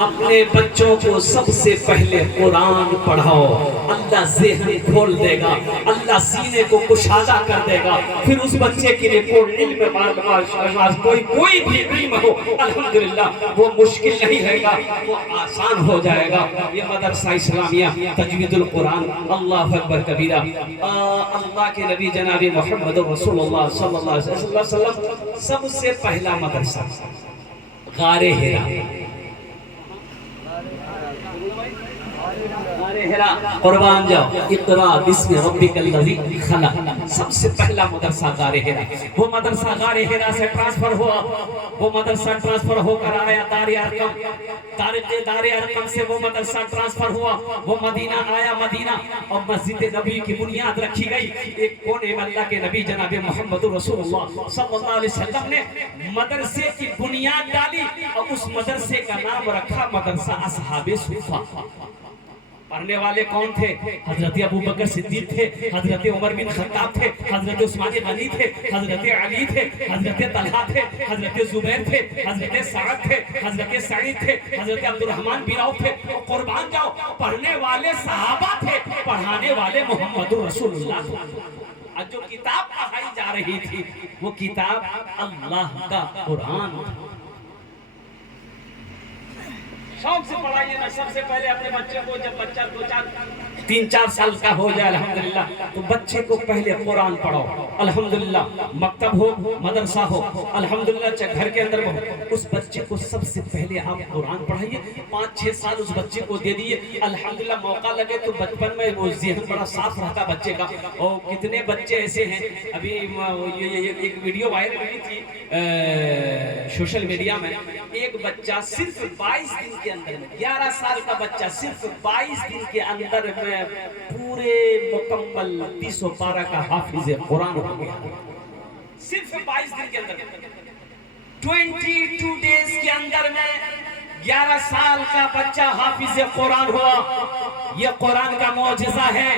अपने बच्चों को सबसे पहले कुरान पढ़ाओ, अल्लाह ज़हन खोल देगा, अल्लाह सीने को कुशादा कर देगा। फिर उस बच्चे के लिए कोई भी इल्म हो अल्हम्दुलिल्लाह वो मुश्किल नहीं रहेगा, वो आसान हो जाएगा। ये मदरसा इस्लामिया तजवीदुल कुरान, अल्लाह अकबर कबीरा। अल्लाह के नबी जनाब मोहम्मद रसूलुल्लाह सल्लल्लाहु अलैहि वसल्लम सबसे पहला मदरसा गारे हिरा, कुर्बान जाओ, इक़रा बिस्मि रब्बिकल लज़ी खलक़, सबसे पहला मदरसा गारे हिरा। वो मदरसा गारे हिरा से ट्रांसफर हुआ, वो मदरसा ट्रांसफर होकर आया दारे अरकम, दारे अरकम से वो मदरसा ट्रांसफर हुआ, वो मदीना आया, मदीना और मस्जिद नबी की बुनियाद रखी गई। एक कोने में अल्लाह के नबी जनाब मोहम्मद रसूलुल्लाह सल्लल्लाहु अलैहि वसल्लम ने मदरसे की बुनियाद डाली और उस मदरसे का नाम रखा मदरसा असहाबे सुफ़ा। पढ़ने वाले कौन थे? हजरत अबू बकर सिद्दीक थे, हजरत उमर बिन खत्ताब थे, हजरत उस्मान गनी थे, हजरत अली थे, हजरत तलहा थे, हजरत जुबैर थे, हजरत साद थे, हजरत सईद थे, हजरत अब्दुर्रहमान बिन औफ थे। और कुर्बान जाओ, पढ़ने वाले सहाबा थे, पढ़ाने वाले मोहम्मद रसूलुल्लाह। आज जो किताब पढ़ाई जा रही थी वो किताब अल्लाह का कुरान। शौक से पढ़ाइए ना। सबसे पहले अपने बच्चे को, जब बच्चा 3-4 साल का हो जाए अल्हम्दुलिल्लाह, तो बच्चे को पहले कुरान पढ़ाओ अल्हम्दुलिल्लाह। मकतब हो, मदरसा हो अल्हम्दुलिल्लाह, चाहे घर के अंदर हो, उस बच्चे को सबसे पहले आप कुरान पढ़ाइए। 5-6 साल उस बच्चे को दे दिए अल्हम्दुलिल्लाह। मौका लगे तो बचपन में वो ज़हन बड़ा साफ रहता बच्चे का। और कितने बच्चे ऐसे हैं, अभी ये एक वीडियो वायरल हुई थी सोशल मीडिया में। एक बच्चा सिर्फ 22 दिन के अंदर में, 11 साल का बच्चा सिर्फ 22 दिन के अंदर में पूरे मुकम्मल 30 पारा का हाफिज कुरान हो गया। सिर्फ 22 दिन के अंदर, 22 डेज के अंदर में 11 साल का बच्चा हाफिज कुरान हुआ। ये कुरान का मौजिज़ा है।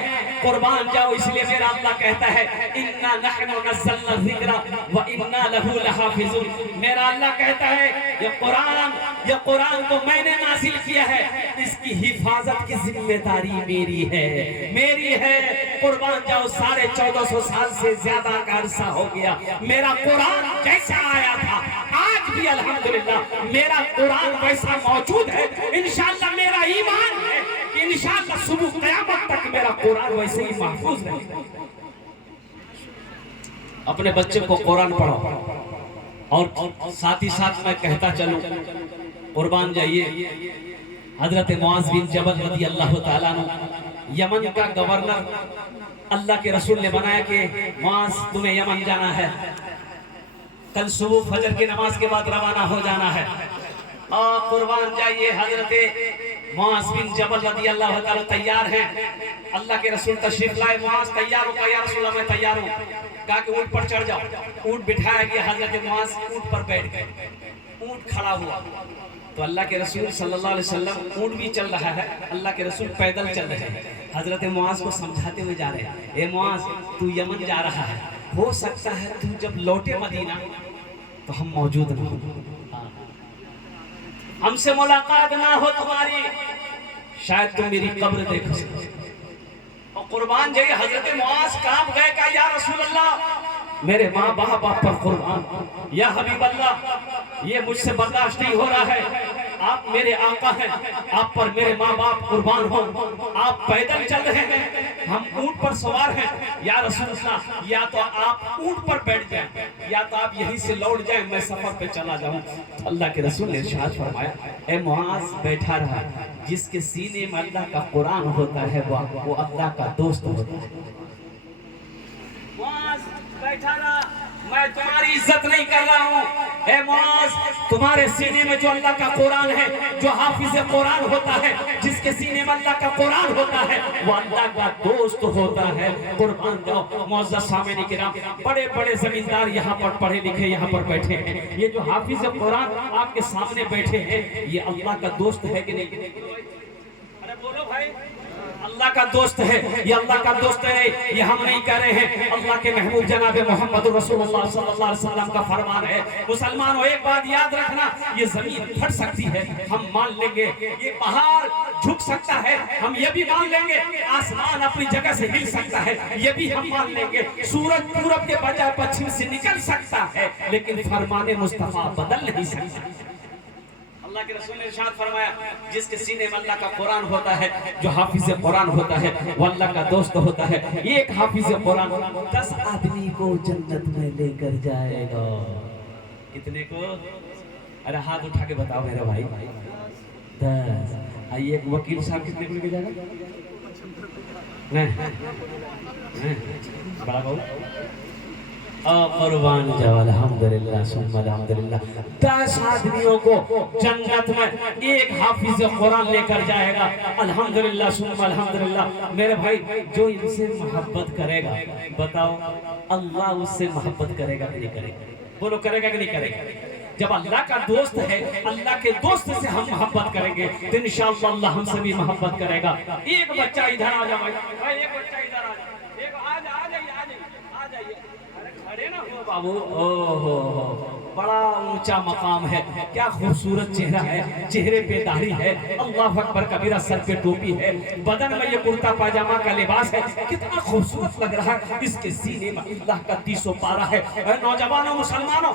कुर्बान जाओ, इसलिए मेरा अल्लाह कहता है इन्ना नहनु नज़्ज़लना ज़िक्रा व इन्ना लहू लहाफ़िज़ून। मेरा अल्लाह कहता है ये कुरान को मैंने नाज़िल किया है, इसकी हिफाजत की जिम्मेदारी मेरी है। कुर्बान जाओ, 1450 साल से ज्यादा का अरसा हो गया, मेरा कुरान जैसा आया था आज भी अल्हम्दुलिल्लाह मेरा कुरान वैसा मौजूद है। इंशाअल्लाह मेरा ईमान है कि इंशाअल्लाह सुबह क़यामत तक मेरा कुरान वैसे ही महफूज रहेगा। अपने बच्चे को कुरान पढ़ाओ। और साथ ही साथ मैं कहता चलूं, कुर्बान जाइए, हजरत मुआज़ बिन जबल रज़ी अल्लाह तआला अन्हु, यमन का गवर्नर अल्लाह के रसूल ने बनाया कि मुआज़ तुम्हें यमन जाना है, कल सुबह फजर की नमाज के बाद रवाना हो जाना है। और कुर्बान जाइए, हजरत मुआज़ बिन जबल रज़ी अल्लाह तआला तैयार हैं। अल्लाह के रसूल तशरीफ लाए, मुआज़ तैयार हो? या रसूल मैं तैयार हूँ। कहा कि ऊँट पर चढ़ जाओ। ऊँट बिठाया गया, हजरत मुआज़ ऊँट पर बैठ गए। ऊँट खड़ा हुआ तो अल्लाह के रसूल सल्लल्लाहु अलैहि वसल्लम, ऊँट भी चल रहा है, अल्लाह के रसूल पैदल चल रहे हैं, हजरत मुआज़ को समझाते हुए जा रहे हैं, ए मुआज़ तू यमन जा रहा है, हो सकता है तू जब लौटे मदीना तो हम मौजूद ना हो, हमसे मुलाकात ना हो तुम्हारी, शायद तुम मेरी कब्र देखो। और कुर्बान जाइए, हजरत मुआज़ कांप गए, कहा या रसूल अल्लाह मेरे माँ बाप आप पर कुर्बान, या हबीब अल्लाह ये मुझसे बर्दाश्त नहीं हो रहा है, आप मेरे आका हैं, आप पर मेरे माँ बाप कुर्बान हो, आप पैदल चल रहे हैं, हम ऊँट पर सवार हैं, या रसूल अल्लाह या तो आप ऊँट पर बैठ जाएं या तो आप यहीं से लौट जाएं, मैं सफर पे चला जाऊं। तो अल्लाह के रसूल ने इरशाद फरमाया, ए मुआज़ बैठा रहा, जिसके सीने में अल्लाह का कुरान होता है वो अल्लाह का दोस्त होता है। मुआज़ बैठा रहा, मैं तुम्हारी इज्जत नहीं कर रहा हूँ। ए मुआज़, तुम्हारे सीने में जो अल्लाह का कुरान है, जो हाफिज कुरान होता है, जिसके सीने में अल्लाह का कुरान होता है, वो अल्लाह का दोस्त होता है। कुर्बान जाओ, मुअज़्ज़ज़ सामिईन किराम, बड़े बड़े जमींदार यहाँ पर पढ़े लिखे यहाँ पर बैठे हैं, ये जो हाफिज कुरान आपके सामने बैठे हैं, ये अल्लाह का दोस्त है कि नहीं? अरे बोलो भाई, अल्लाह का दोस्त है, ये अल्लाह का दोस्त है, ये हम नहीं कह रहे हैं, अल्लाह के महबूब जनाब मोहम्मद रसूलुल्लाह सल्लल्लाहु अलैहि वसल्लम का फरमान है। मुसलमानों एक बात याद रखना, ये जमीन फट सकती है, हम मान लेंगे, ये पहाड़ झुक सकता है, हम ये भी मान लेंगे, आसमान अपनी जगह से हिल सकता है, ये भी हम मान लेंगे, सूरज पूरब के बजाय पश्चिम से निकल सकता है, लेकिन फरमाने मुस्तफा बदल नहीं सकता। अल्लाह के रसूल ने इरशाद फरमाया, जिसके सीने में अल्लाह का कुरान होता है, जो हाफिज कुरान होता है, वो अल्लाह का दोस्त होता है। एक हाफिज कुरान 10 आदमी को जन्नत में लेकर जाएगा। कितने को? अरे हाथ उठा के बताओ मेरे भाई। 10। आइए, एक वकील साहब कितने को लेके जाएगा? नहीं, बड़ा बाबू कुर्बान जाओ, अल्हम्दुलिल्लाह सुम्मा अल्हम्दुलिल्लाह। 10 आदमियों को जन्नत में एक हाफिज कुरान लेकर जाएगा, अल्हम्दुलिल्लाह सुम्मा अल्हम्दुलिल्लाह। मेरे भाई, जो इनसे मोहब्बत करेगा, बताओ अल्लाह उससे मोहब्बत करेगा कि नहीं करेगा? बोलो, करेगा कि नहीं करेगा? जब अल्लाह का दोस्त है, अल्लाह के दोस्त से हम मोहब्बत करेंगे तो इंशाअल्लाह अल्लाह हमसे भी मोहब्बत करेगा। एक बच्चा इधर आ जाओ भाई, एक बच्चा इधर आ जाओ, एक आ जाइए, अरे ना हो बाबू। ओहो, बड़ा ऊंचा मकाम है, क्या खूबसूरत चेहरा है, चेहरे पे दाढ़ी है, अल्लाह अकबर कबीरा, सर पे टोपी है, बदन में ये कुर्ता पाजामा का लिबास है, कितना खूबसूरत लग रहा है। इसके सीने में अल्लाह का 300 पारा है। नौजवानों, मुसलमानों,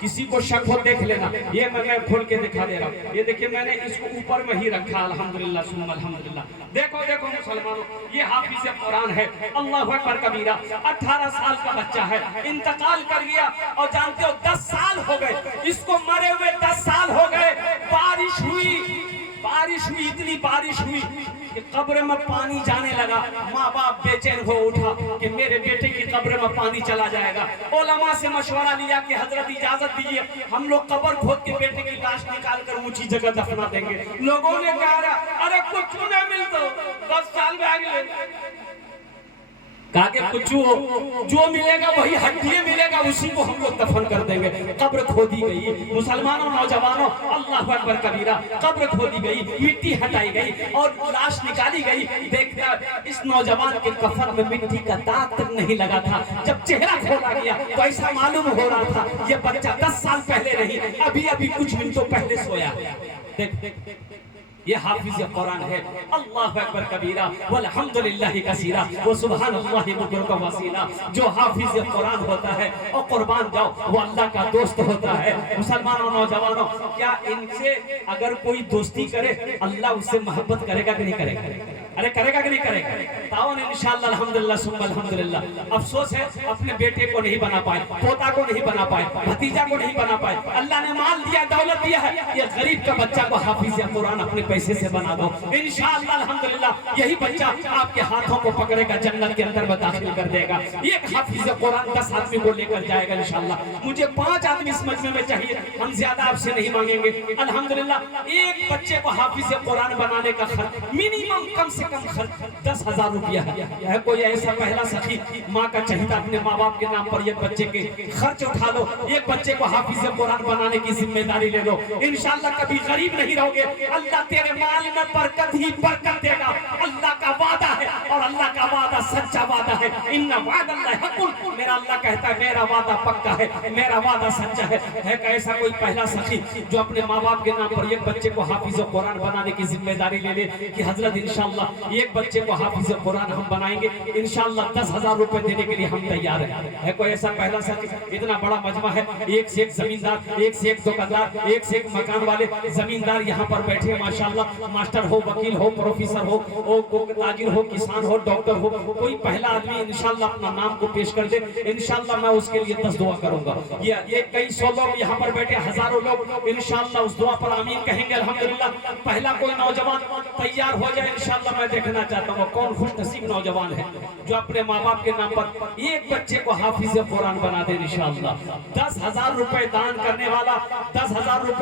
किसी को शक हो देख लेना, ये मैं खोल के दिखा दे रहा हूँ। ये देखिए, मैंने इसको ऊपर में ही रखा, अल्हम्दुलिल्लाह सुम्मा अल्हम्दुलिल्लाह। देखो देखो मुसलमानों, ये हाफिज कुरान है, अल्लाह अकबर कबीरा। 18 साल का बच्चा है, इंतकाल कर गया, और जानते हो 10 साल हो गए इसको मरे हुए, 10 साल हो गए। बारिश हुई, इतनी बारिश हुई कि कब्र में पानी जाने लगा। माँ बाप बेचैन हो उठा कि मेरे बेटे की कब्र में पानी चला जाएगा। उलमा से मशवरा लिया कि हजरत इजाजत दीजिए, हम लोग कब्र खोद के बेटे की लाश निकाल कर ऊंची जगह दफना देंगे। लोगों ने कहा, अरे कुछ नहीं मिलता, 10 साल में आ गए। कहा कि कुछ हो, जो मिलेगा वही हड्डी मिलेगा, उसी को हम लोग दफन कर देंगे। कब्र खोदी गई, मुसलमानों, नौजवानों, अल्लाह अकबर कबीरा, कब्र खोदी गई, मिट्टी हटाई गई और लाश निकाली गई। देखना, इस नौजवान के कफन में मिट्टी का दाग तक नहीं लगा था। जब चेहरा खोला गया तो ऐसा मालूम हो रहा था ये बच्चा 10 साल पहले नहीं, अभी कुछ मिनटों पहले सोया। देख, ये हाफिज कुरान है, अल्लाह अकबर कबीरा वल्हम्दुलिल्लाह कसीरा व सुभानअल्लाह बुकुरता वसीला। जो हाफिज कुरान होता है, और कुर्बान जाओ, वो अल्लाह का दोस्त होता है। मुसलमानों, नौजवानों, क्या इनसे अगर कोई दोस्ती करे, अल्लाह उससे मोहब्बत करेगा कि नहीं करेगा? अरे करेगा कि नहीं करेगा? ताउन इंशाअल्लाह अल्हम्दुलिल्लाह सुम्मा अल्हम्दुलिल्लाह। अफसोस है अपने बेटे को नहीं बना पाए, पोता को नहीं बना पाए, भतीजा को नहीं बना पाए। अल्लाह ने माल दिया, दौलत दिया है, ये गरीब का बच्चा को हाफिज कुरान अपने पैसे से बना दो, इंशाअल्लाह अल्हम्दुलिल्लाह यही बच्चा आपके हाथों को पकड़ेगा, जन्नत के अंदर दाखिल कर देगा। एक हाफिज कुरान 10 आदमी को लेकर जाएगा इंशाअल्लाह। मुझे 5 आदमी इस मजमे में चाहिए, हम ज्यादा आपसे नहीं मांगेंगे। अल्हम्दुलिल्लाह एक बच्चे को हाफिज कुरान बनाने का खर्च मिनिमम कम से कम खर्च 10,000 रुपया है। कोई ऐसा पहला सखी माँ का चहिता अपने माँ बाप के नाम पर एक बच्चे के खर्च उठा लो, एक बच्चे को हाफिज कुरान बनाने की जिम्मेदारी ले लो, इंशाअल्लाह कभी गरीब नहीं रहोगे। अल्लाह तेरे माल में बरकत ही बरकत देगा, अल्लाह का वादा है, और अल्लाह का वादा सच्चा वादा है। इन्ना वादल्लाहि हक़्क़ुन, मेरा अल्लाह कहता है मेरा वादा पक्का है, मेरा वादा सच्चा है। ऐसा कोई पहला सखी जो अपने माँ बाप के नाम पर एक बच्चे को हाफिज कुरान बनाने की जिम्मेदारी ले ले कि हजरत इंशाअल्लाह एक बच्चे को हाफिज कुरान हम बनाएंगे, इंशाअल्लाह 10,000 रुपए देने के लिए हम तैयार है। कोई ऐसा पहला सखी? इतना बड़ा मजमा है, एक से एक जमींदार, एक से एक दुकानदार, एक से एक मकान वाले जमींदार यहाँ पर बैठे माशाअल्लाह। मास्टर हो, वकील हो, प्रोफेसर हो, ताजिर हो, किसान हो, डॉक्टर हो, कोई पहला आदमी इंशाअल्लाह अपना नाम को पेश कर दे, इंशाअल्लाह मैं उसके लिए 10 दुआ करूंगा। ये कई 100 लोग यहाँ पर बैठे, हजारों लोग इंशाअल्लाह उस दुआ पर आमीन कहेंगे अल्हम्दुलिल्लाह। पहला कोई नौजवान तैयार हो जाए इंशाअल्लाह। मैं देखना चाहता हूँ कौन खुशनसीब नौजवान है जो अपने माँ बाप के नाम पर एक बच्चे को हाफिज कुरान बना दे इंशाअल्लाह। 10,000 रुपए दान करने वाला, 10,000 रुपए